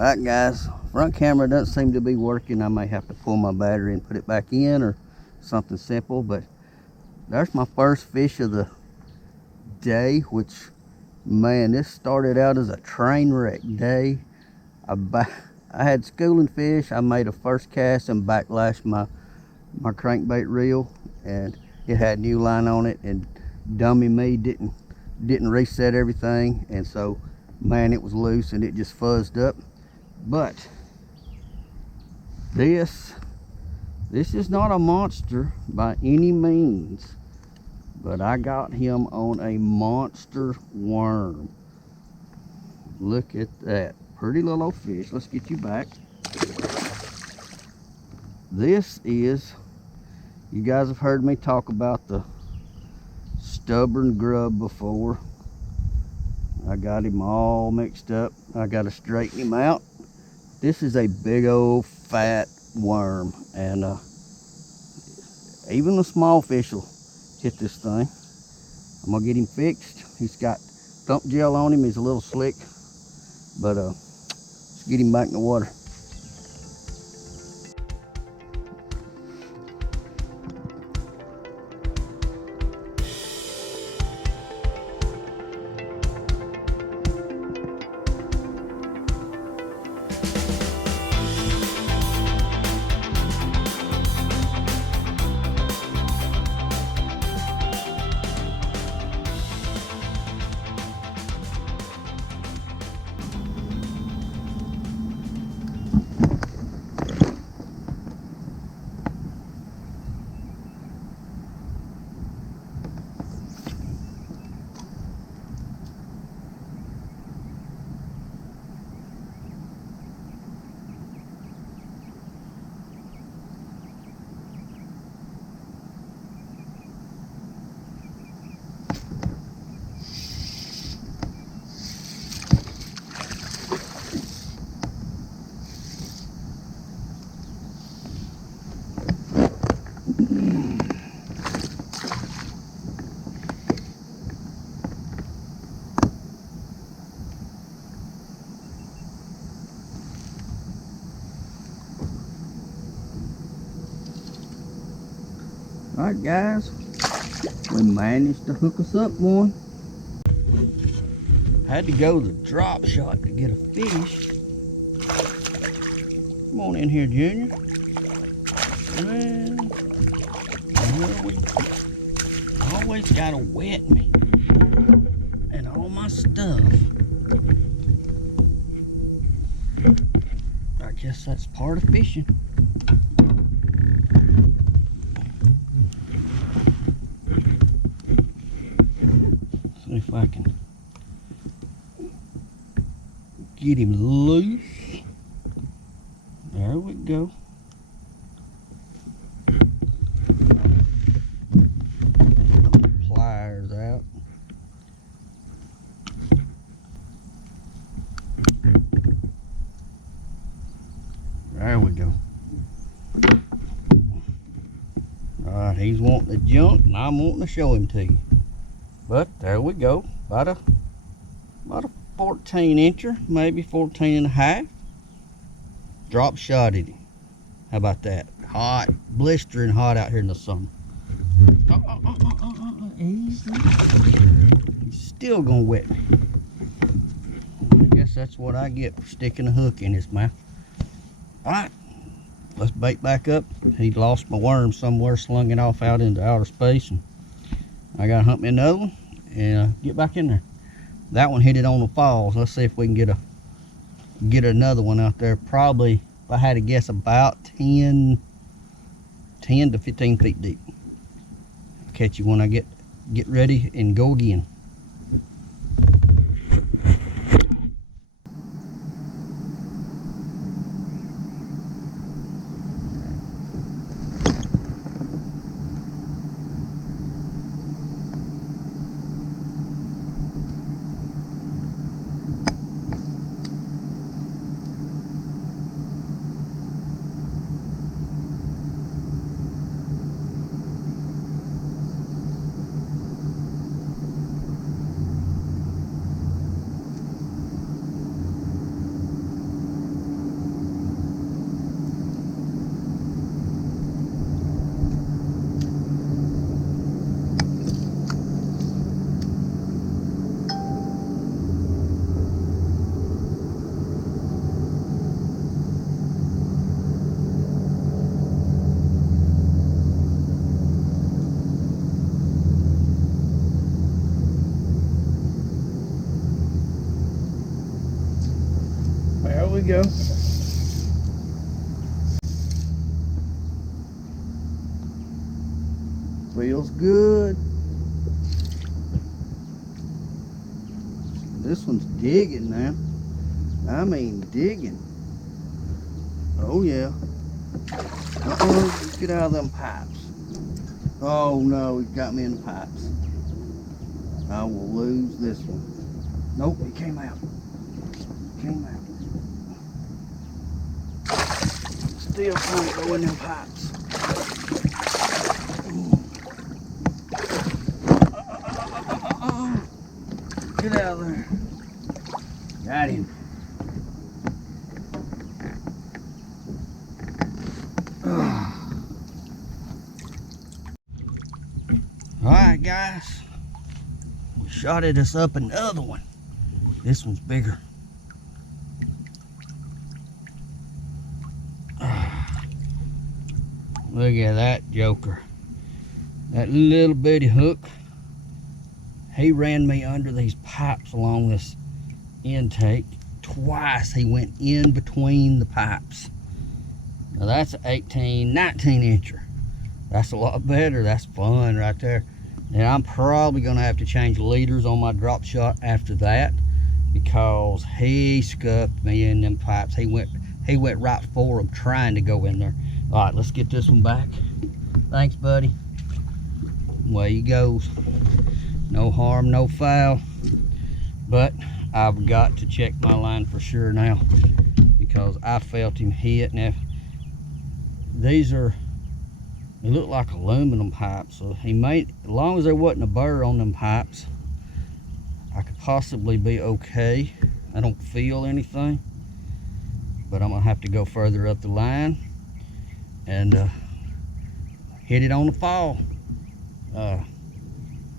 Alright guys, front camera doesn't seem to be working. I may have to pull my battery and put it back in or something simple, but there's my first fish of the day, which, man, this started out as a train wreck day. I had schooling fish. I made a first cast and backlashed my crankbait reel, and it had new line on it, and dummy me didn't reset everything, and so, man, it was loose and it just fuzzed up. But this is not a monster by any means, but I got him on a monster worm. Look at that pretty little old fish. Let's get you back. This is, you guys have heard me talk about the stubborn grub before. I got him all mixed up. I got to straighten him out. This is a big old fat worm, and even the small fish will hit this thing. I'm gonna get him fixed. He's got thump gel on him. He's a little slick, but let's get him back in the water. Alright guys, we managed to hook us up one. Had to go the drop shot to get a fish. Come on in here, Junior. Well, we always gotta wet me and all my stuff. I guess that's part of fishing. See if I can get him loose. There we go. Pliers out. There we go. Alright, he's wanting to jump and I'm wanting to show him to you. But there we go. About a 14 incher, maybe 14 and a half. Drop shotted him. How about that? Hot, blistering hot out here in the summer. Easy. He's still gonna wet me. I guess that's what I get for sticking a hook in his mouth. Alright, let's bait back up. He lost my worm somewhere, slung it off out into outer space, and I gotta hunt me another one and get back in there. That one hit it on the falls. Let's see if we can get another one out there. Probably, if I had to guess, about 10 to 15 feet deep. Catch you when I get ready and go again. we go. Feels good. This one's digging now. I mean digging. Oh yeah. Get out of them pipes. Oh no, he got me in the pipes. I will lose this one. Nope, he came out. Came out. Still trying to go in them pipes. Get out of there. Got him. Alright guys, we shotted us up another one. This one's bigger. Look at that joker. That little bitty hook. He ran me under these pipes along this intake. Twice he went in between the pipes. Now that's an 18, 19 incher. That's a lot better. That's fun right there. And I'm probably gonna have to change leaders on my drop shot after that, because he scuffed me in them pipes. He went right for him trying to go in there. All right, let's get this one back. Thanks, buddy. Away he goes. No harm, no foul. But I've got to check my line for sure now, because I felt him hit. Now, these are, they look like aluminum pipes, so he may, as long as there wasn't a burr on them pipes, I could possibly be okay. I don't feel anything, but I'm gonna have to go further up the line and hit it on the fall.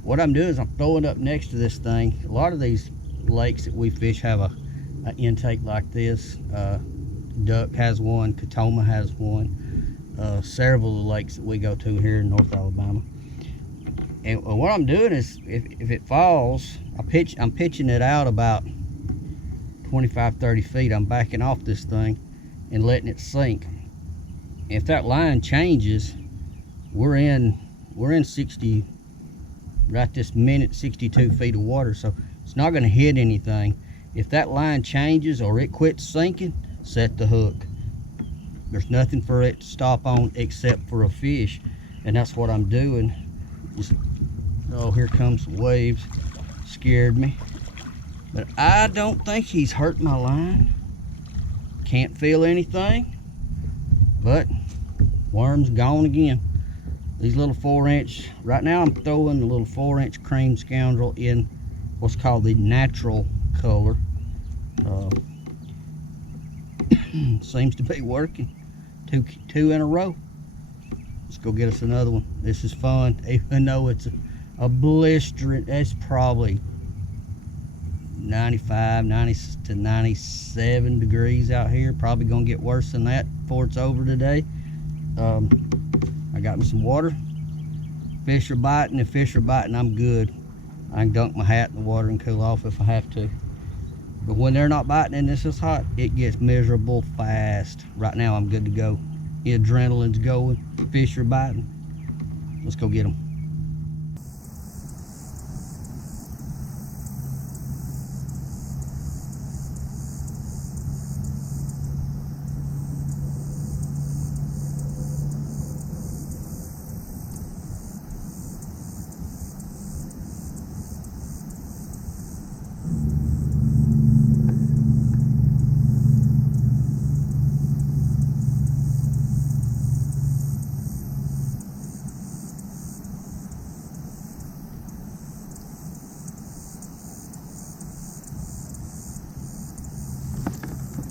What I'm doing is I'm throwing up next to this thing. A lot of these lakes that we fish have an intake like this. Duck has one, Katoma has one. Several of the lakes that we go to here in North Alabama. And what I'm doing is, if it falls, I'm pitching it out about 25-30 feet. I'm backing off this thing and letting it sink. If that line changes, we're in 60, right this minute, 62 feet of water, so it's not going to hit anything. If that line changes or it quits sinking, set the hook. There's nothing for it to stop on except for a fish, and that's what I'm doing. Just, oh, here comes some waves. Scared me, but I don't think he's hurt my line. Can't feel anything, but worm's gone again. These little 4-inch, right now I'm throwing the little 4-inch cream scoundrel in what's called the natural color. Seems to be working. Two in a row. Let's go get us another one. This is fun, even though it's a blistering, it's probably 95, 90 to 97 degrees out here. Probably gonna get worse than that before it's over today. I got me some water. Fish are biting. If fish are biting, I'm good. I can dunk my hat in the water and cool off if I have to. But when they're not biting and this is hot, it gets miserable fast. Right now, I'm good to go. The adrenaline's going. Fish are biting. Let's go get them.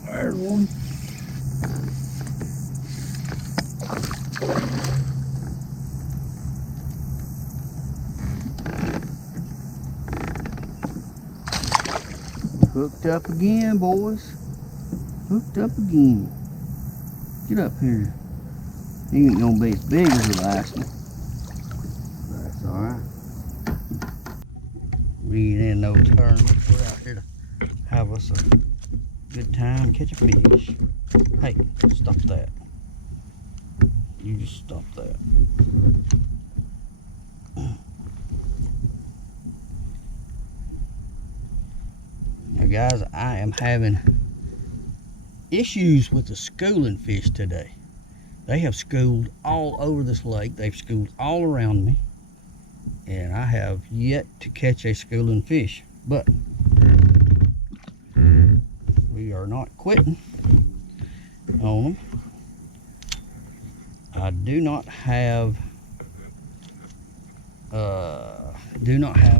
There's one. Hooked up again, boys. Hooked up again. Get up here. He ain't gonna be as big as the last one. That's alright. We ain't in no tournament. We're out here to have us a Good time, catch a fish. Hey, stop that. You just stop that. Now guys, I am having issues with the schooling fish today. They have schooled all over this lake. They've schooled all around me. And I have yet to catch a schooling fish. But we are not quitting on them. I do not have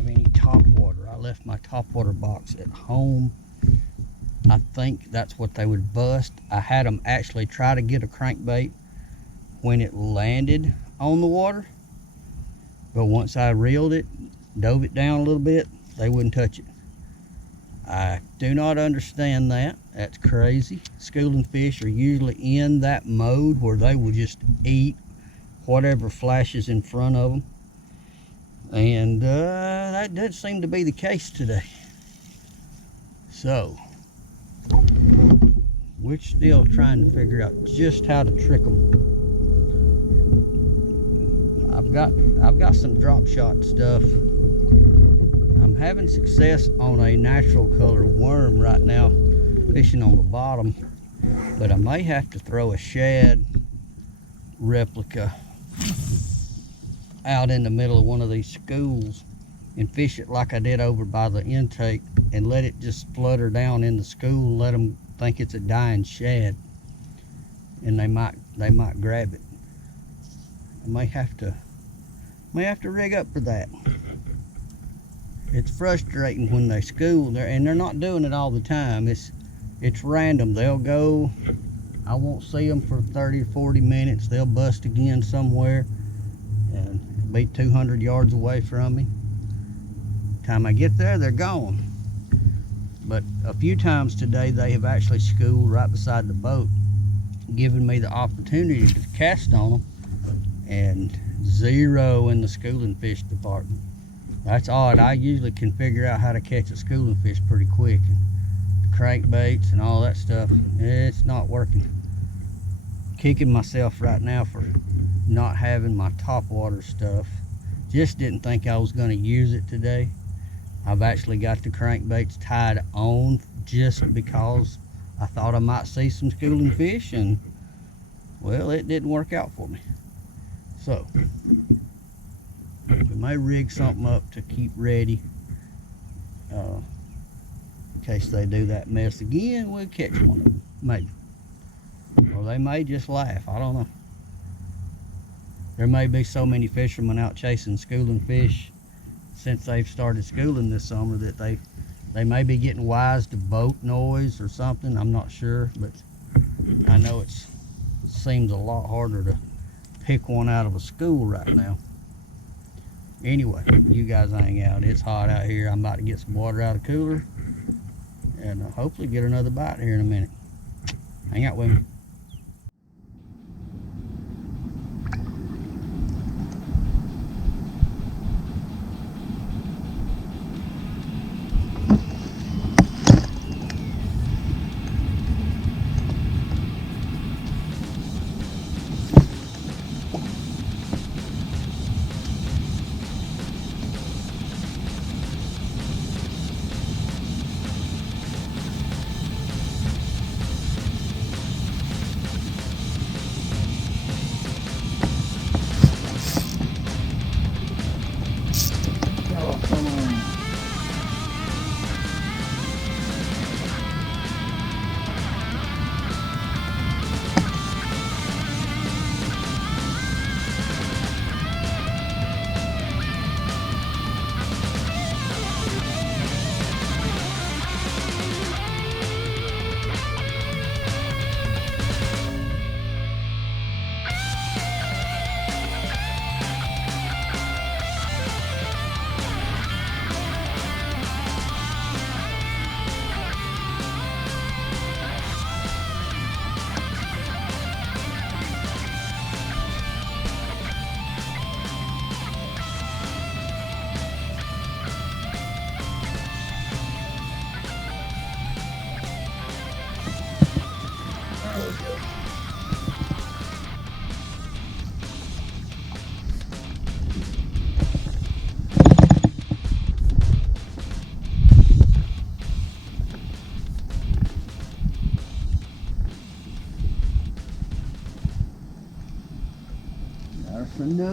any top water. I left my top water box at home. I think that's what they would bust. I had them actually try to get a crankbait when it landed on the water, but once I reeled it, dove it down a little bit, they wouldn't touch it. I do not understand that. That's crazy. Schooling fish are usually in that mode where they will just eat whatever flashes in front of them. And that does seem to be the case today. So, we're still trying to figure out just how to trick them. I've got some drop shot stuff. I'm having success on a natural color worm right now, fishing on the bottom, but I may have to throw a shad replica out in the middle of one of these schools and fish it like I did over by the intake and let it just flutter down in the school and let them think it's a dying shad, and they might grab it. I may have to rig up for that. It's frustrating when they school there, and they're not doing it all the time. It's random. They'll go, I won't see them for 30 or 40 minutes. They'll bust again somewhere and be 200 yards away from me. Time I get there, they're gone. But a few times today they have actually schooled right beside the boat, giving me the opportunity to cast on them, and zero in the schooling fish department. That's odd. I usually can figure out how to catch a schooling fish pretty quick. And the crankbaits and all that stuff, it's not working. Kicking myself right now for not having my top water stuff. Just didn't think I was going to use it today. I've actually got the crankbaits tied on just because I thought I might see some schooling fish, and well, it didn't work out for me. So we may rig something up to keep ready in case they do that mess again. We'll catch one of them, maybe. Or they may just laugh. I don't know. There may be so many fishermen out chasing schooling fish since they've started schooling this summer that they may be getting wise to boat noise or something. I'm not sure, but I know it seems a lot harder to pick one out of a school right now. Anyway, you guys hang out. It's hot out here. I'm about to get some water out of the cooler and hopefully get another bite here in a minute. Hang out with me.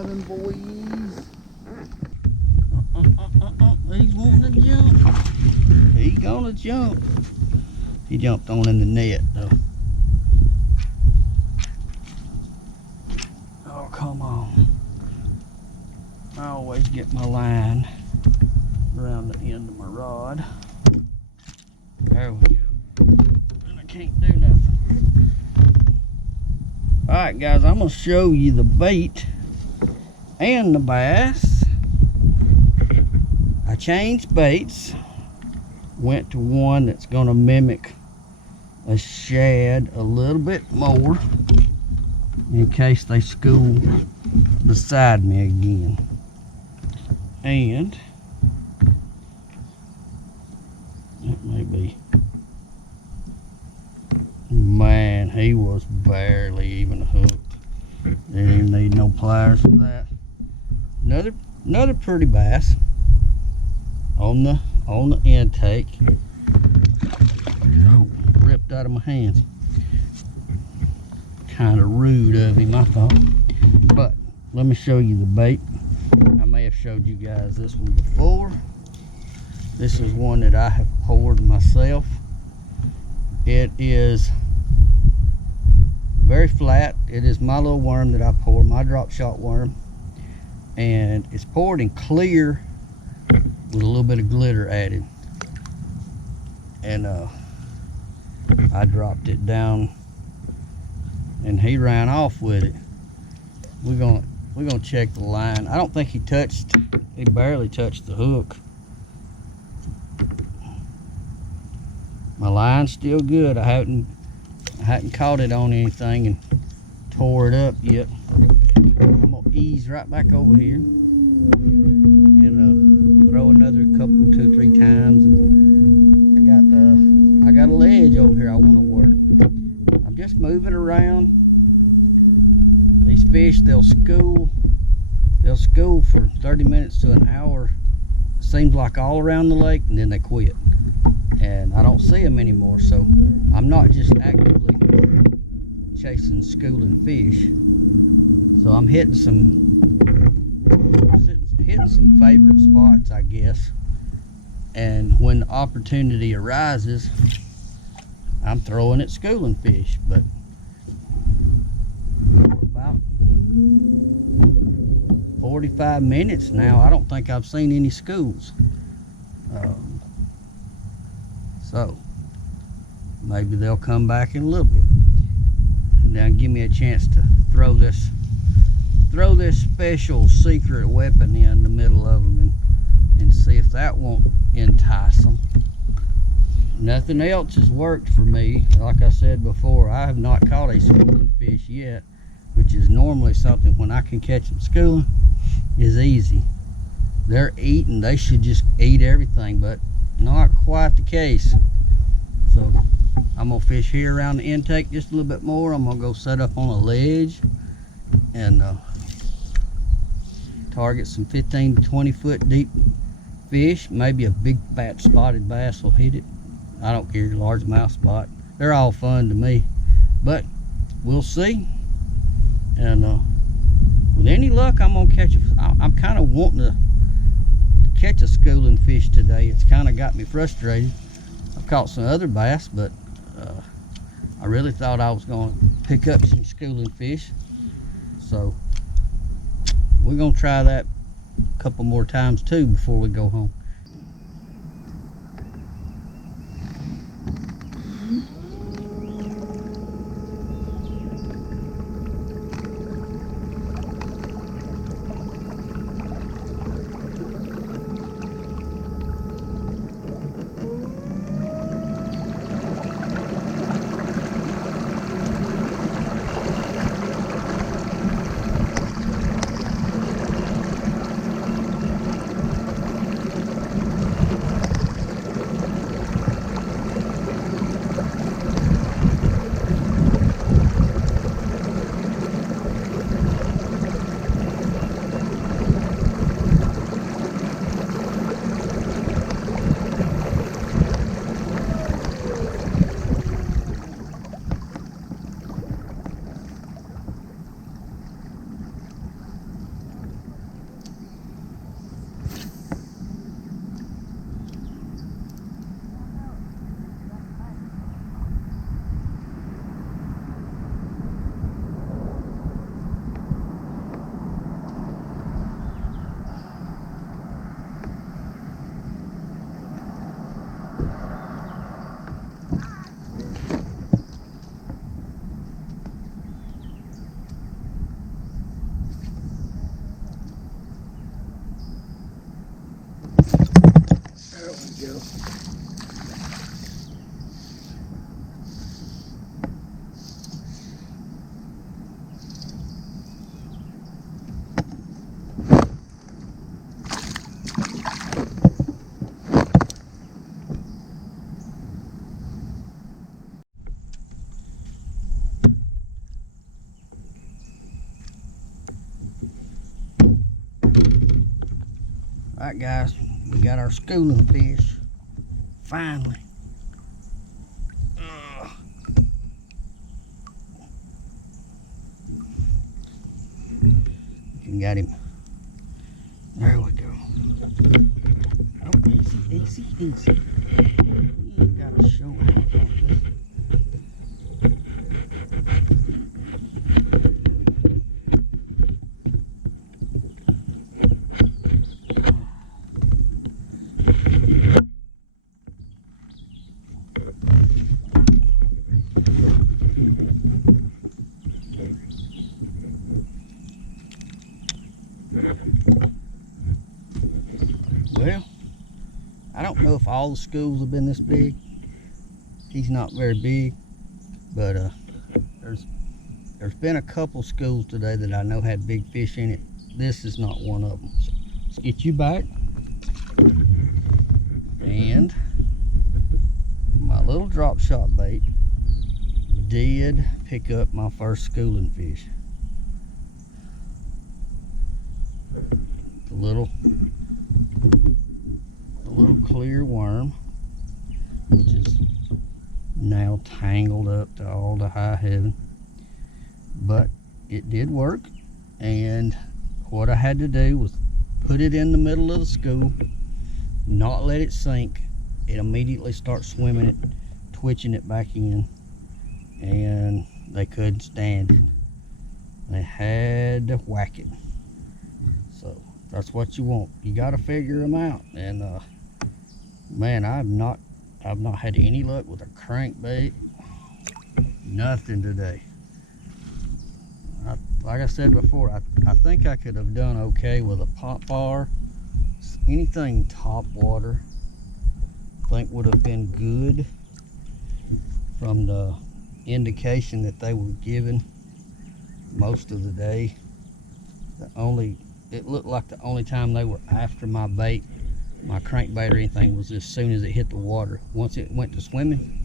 coming, boys. He's wanting to jump. He's gonna jump. He jumped on in the net though. Oh, come on. I always get my line around the end of my rod. There we go. And I can't do nothing. Alright guys, I'm gonna show you the bait and the bass. I changed baits. Went to one that's gonna mimic a shad a little bit more in case they school beside me again. And it may be, man, he was barely even hooked. Didn't even need no pliers for that. Another pretty bass on the intake. Oh, ripped out of my hands. Kind of rude of him, I thought. But let me show you the bait. I may have showed you guys this one before. This is one that I have poured myself. It is very flat. It is my little worm that I poured, my drop shot worm. And it's poured in clear with a little bit of glitter added. And I dropped it down and he ran off with it. We're gonna check the line. I don't think he barely touched the hook. My line's still good. I hadn't caught it on anything and tore it up yet. I'm gonna ease right back over here and throw another couple, 2-3 times. And I got a ledge over here I want to work. I'm just moving around. These fish, they'll school for 30 minutes to an hour. Seems like all around the lake, and then they quit. And I don't see them anymore, so I'm not just actively chasing schooling fish. So I'm hitting some favorite spots, I guess. And when the opportunity arises, I'm throwing at schooling fish. But for about 45 minutes now, I don't think I've seen any schools. So maybe they'll come back in a little bit. Now give me a chance to throw this special secret weapon in the middle of them and see if that won't entice them. Nothing else has worked for me. Like I said before, I have not caught a schooling fish yet, which is normally something when I can catch them schooling is easy. They're eating, they should just eat everything, but not quite the case. So I'm gonna fish here around the intake just a little bit more. I'm gonna go set up on a ledge and target some 15 to 20 foot deep fish. Maybe a big fat spotted bass will hit it. I don't care, largemouth spot. They're all fun to me, but we'll see. And with any luck, I'm gonna catch I'm kind of wanting to catch a schooling fish today. It's kind of got me frustrated. I've caught some other bass, but I really thought I was going to pick up some schooling fish. So we're going to try that a couple more times too before we go home. go. Alright guys, we got our schooling fish, finally. You got him. There we go. Oh, easy, easy, easy. You gotta show how about this. Well, I don't know if all the schools have been this big. He's not very big, but there's been a couple schools today that I know had big fish in it. This is not one of them. So let's get you back. And my little drop shot bait did pick up my first schooling fish. The little clear worm, which is now tangled up to all the high heaven, but it did work. And what I had to do was put it in the middle of the school, not let it sink. It immediately starts swimming it, twitching it back in, and they couldn't stand it. They had to whack it. So that's what you want. You got to figure them out. And man, I've not had any luck with a crankbait. Nothing today. Like I said before, I think I could have done okay with a pop bar. Anything top water, I think would have been good from the indication that they were given most of the day. It looked like the only time they were after my bait, my crankbait or anything, was as soon as it hit the water. Once it went to swimming,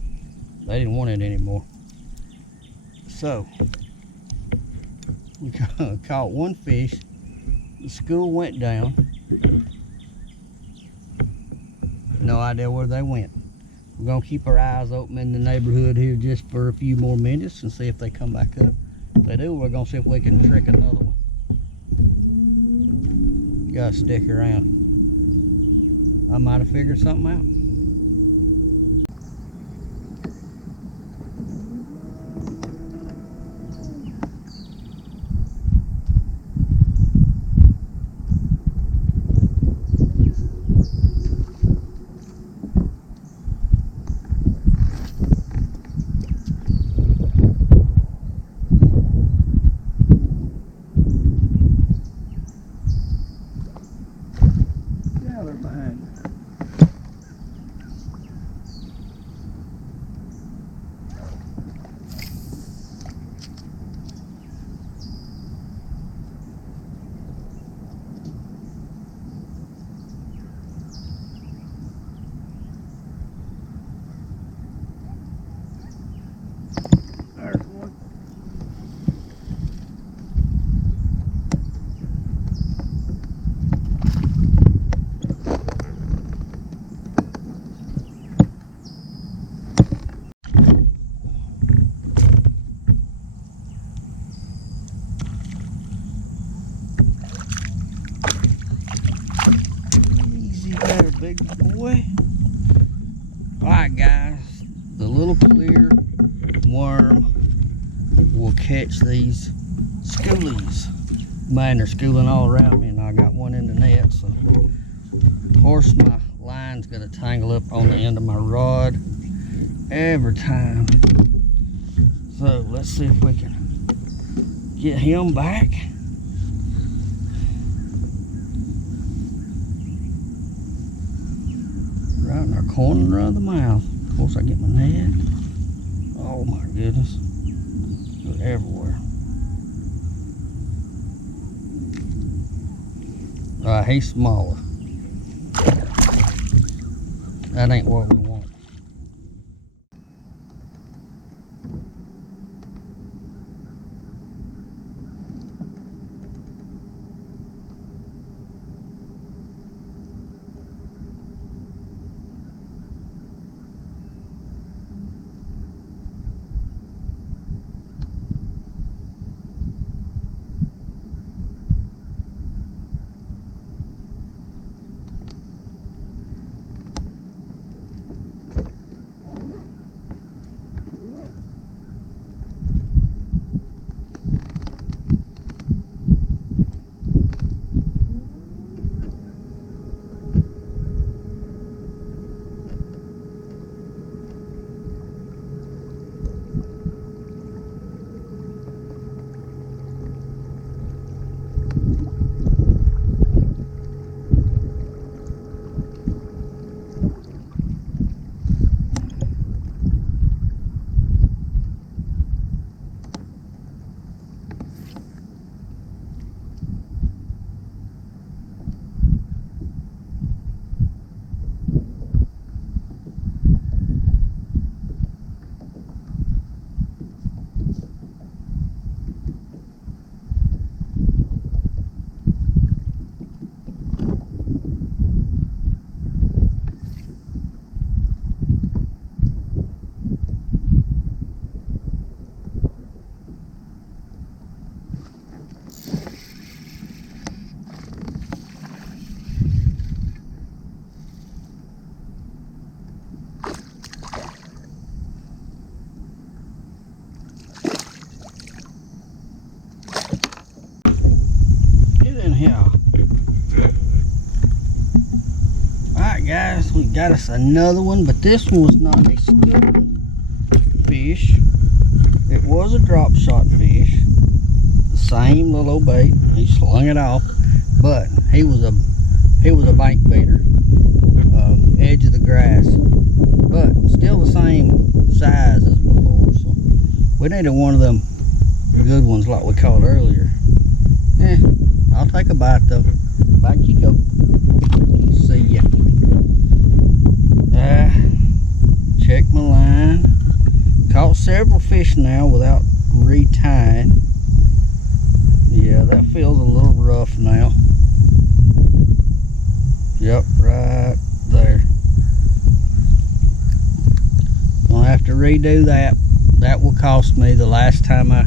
they didn't want it anymore. So we caught one fish. The school went down. No idea where they went. We're gonna keep our eyes open in the neighborhood here just for a few more minutes and see if they come back up. If they do, we're gonna see if we can trick another one. You gotta stick around. I might have figured something out. Big boy. Alright guys, the little clear worm will catch these schoolies. Man, they're schooling all around me, and I got one in the net, so of course my line's gonna tangle up on the end of my rod every time. So let's see if we can get him back. Right in our corner of the mouth. Of course, I get my net. Oh my goodness. They're everywhere. Alright, he's smaller. That ain't what we want. Alright guys, we got us another one, but this one was not a stupid fish. It was a drop shot fish. The same little old bait. He slung it off, but he was a bank baiter. Edge of the grass. But still the same size as before. So we needed one of them good ones like we caught earlier. I'll take a bite though. Back you go. See ya. Check my line. Caught several fish now without retying. Yeah, that feels a little rough now. Yep, right there. Gonna have to redo that. That will cost me. The last time I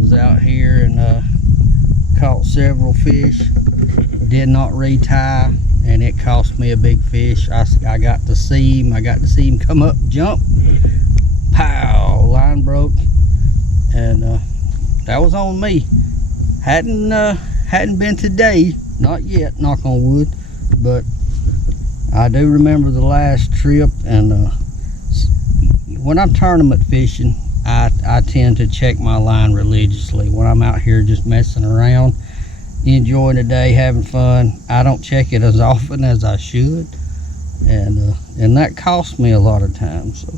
was out here and caught several fish, did not retie, and it cost me a big fish. I got to see him come up, jump, pow, line broke, and that was on me. Hadn't been today, not yet, knock on wood, but I do remember the last trip. And when I'm tournament fishing, I tend to check my line religiously. When I'm out here just messing around, enjoying the day, having fun, I don't check it as often as I should, and that costs me a lot of time. So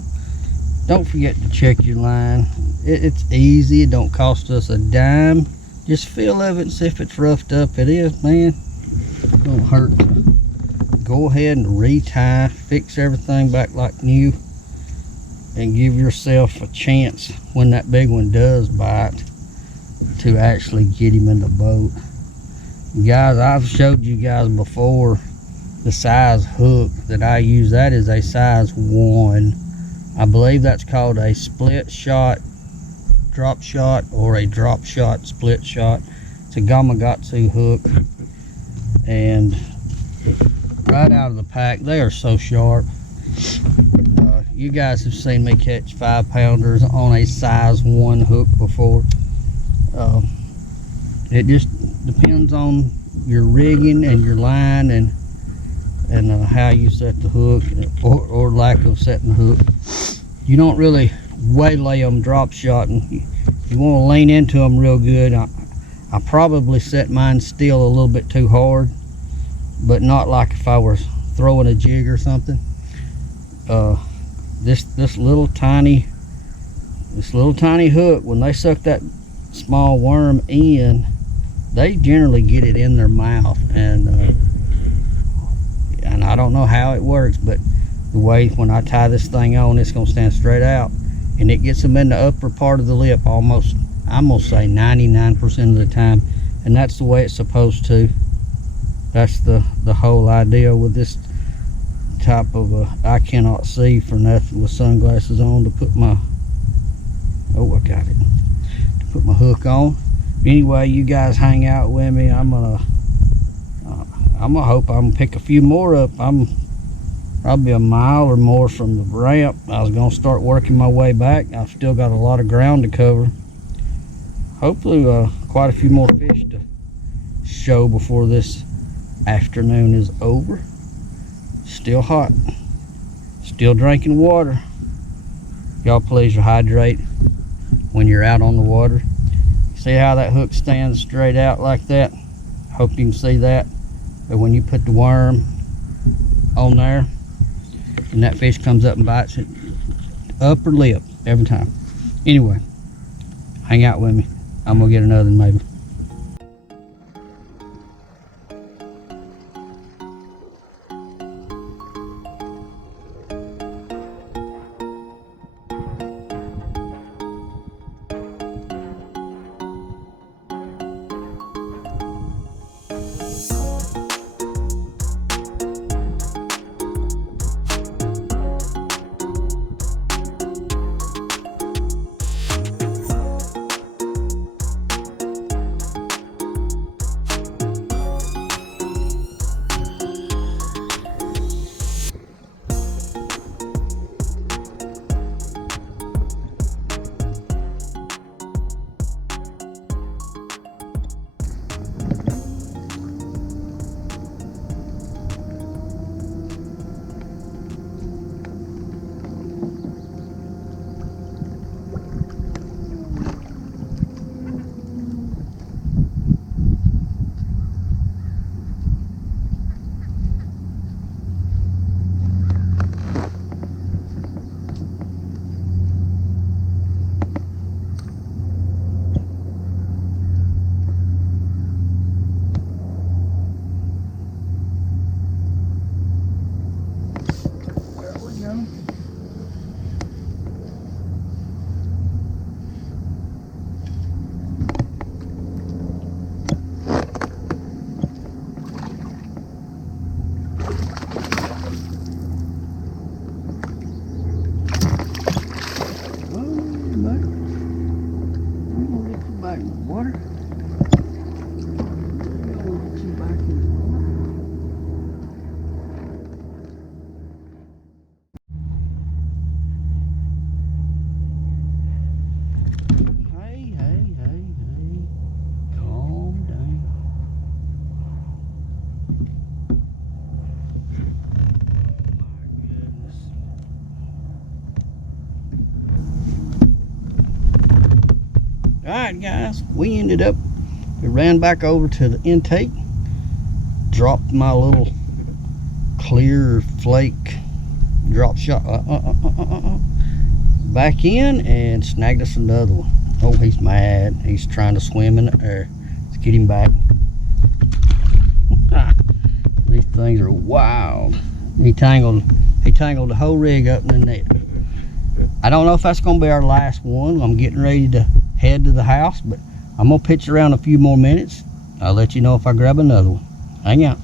don't forget to check your line. It's easy. It don't cost us a dime. Just feel of it and see if it's roughed up. It is, man. It don't hurt to go ahead and retie, fix everything back like new, and give yourself a chance when that big one does bite to actually get him in the boat. Guys, I've showed you guys before the size hook that I use. That is a size 1. I believe that's called a split shot drop shot, or a drop shot split shot. It's a Gamakatsu hook, and right out of the pack, they are so sharp. You guys have seen me catch 5-pounders on a size 1 hook before. It just depends on your rigging and your line, and how you set the hook, or lack of setting the hook. You don't really waylay them drop shotting. You want to lean into them real good. I probably set mine still a little bit too hard, but not like if I was throwing a jig or something. this little tiny hook, when they suck that small worm in, they generally get it in their mouth, and I don't know how it works, but the way when I tie this thing on, it's gonna stand straight out, and it gets them in the upper part of the lip almost, I'm gonna say 99% of the time, and that's the way it's supposed to. That's the whole idea with this type of I cannot see for nothing with sunglasses on, to put my, oh, I got it, to put my hook on. Anyway, you guys hang out with me. I'm gonna hope I'm gonna pick a few more up. I'm probably a mile or more from the ramp. I was gonna start working my way back. I've still got a lot of ground to cover. Hopefully quite a few more fish to show before this afternoon is over. Still hot, still drinking water. Y'all please hydrate when you're out on the water. See how that hook stands straight out like that? Hope you can see that. But when you put the worm on there and that fish comes up and bites it, upper lip every time. Anyway, hang out with me. I'm gonna get another one maybe. Alright guys, we ended up, we ran back over to the intake, dropped my little clear flake drop shot back in, and snagged us another one. Oh, he's mad. He's trying to swim in the air. Let's get him back. These things are wild. He tangled the whole rig up in the net. I don't know if that's gonna be our last one. I'm getting ready to head to the house, but I'm gonna pitch around a few more minutes. I'll let you know if I grab another one. Hang out.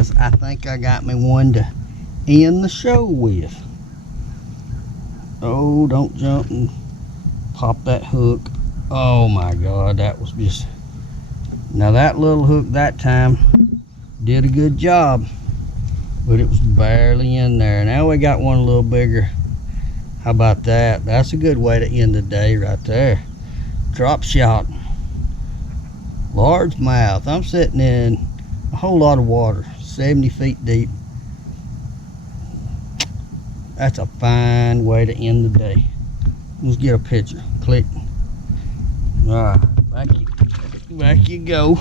guys, I think I got me one to end the show with. Oh, don't jump and pop that hook. Oh my God, that was just... Now that little hook that time did a good job, but it was barely in there. Now we got one a little bigger. How about that? That's a good way to end the day right there. Drop shot. Largemouth. I'm sitting in a whole lot of water, 70 feet deep. That's a fine way to end the day. Let's get a picture. Click. All right, back you go.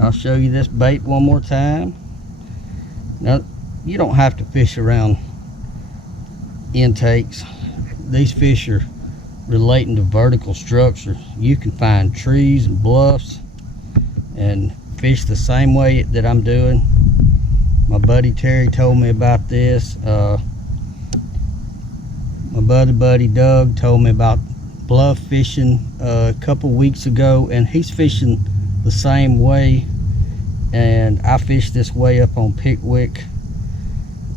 I'll show you this bait one more time. Now, you don't have to fish around intakes. These fish are relating to vertical structure. You can find trees and bluffs and fish the same way that I'm doing. My buddy Terry told me about this. My buddy Doug told me about bluff fishing a couple weeks ago, and he's fishing the same way. And I fished this way up on Pickwick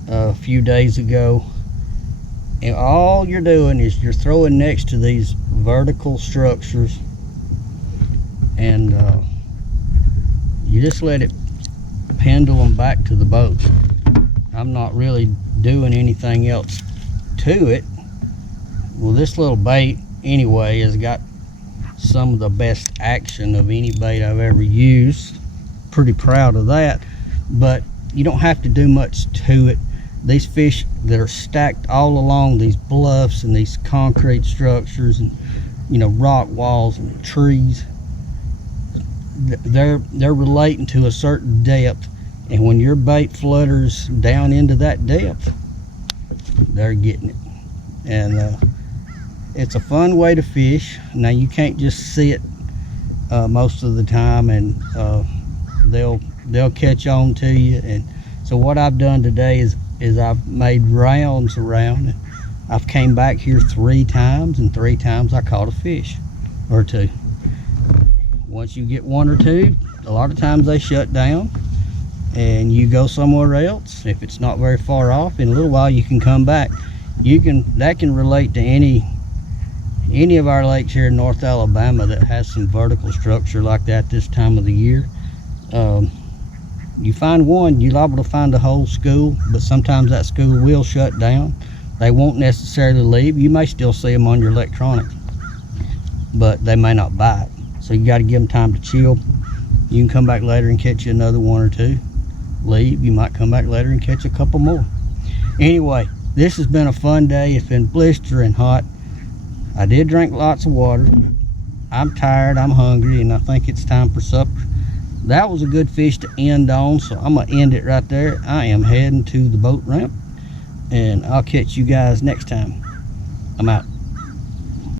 a few days ago, and all you're doing is you're throwing next to these vertical structures, and you just let it pendulum back to the boat. I'm not really doing anything else to it. Well, this little bait anyway has got some of the best action of any bait I've ever used. Pretty proud of that, but you don't have to do much to it. These fish that are stacked all along these bluffs and these concrete structures and, you know, rock walls and trees, they're relating to a certain depth, and when your bait flutters down into that depth, they're getting it. And it's a fun way to fish. Now, you can't just sit most of the time, and they'll catch on to you. And so what I've done today is I've made rounds around, and I've came back here 3 times, and 3 times I caught a fish or 2. Once you get 1 or 2, a lot of times they shut down and you go somewhere else. If it's not very far off, in a little while you can come back. That can relate to any of our lakes here in North Alabama that has some vertical structure like that this time of the year. You find one, you're liable to find a whole school, but sometimes that school will shut down. They won't necessarily leave. You may still see them on your electronics, but they may not bite. So you got to give them time to chill. You can come back later and catch you another 1 or 2. Leave, you might come back later and catch a couple more. Anyway, this has been a fun day. It's been blistering hot. I did drink lots of water. I'm tired, I'm hungry, and I think it's time for supper. That was a good fish to end on, so I'm gonna end it right there. I am heading to the boat ramp, and I'll catch you guys next time. I'm out.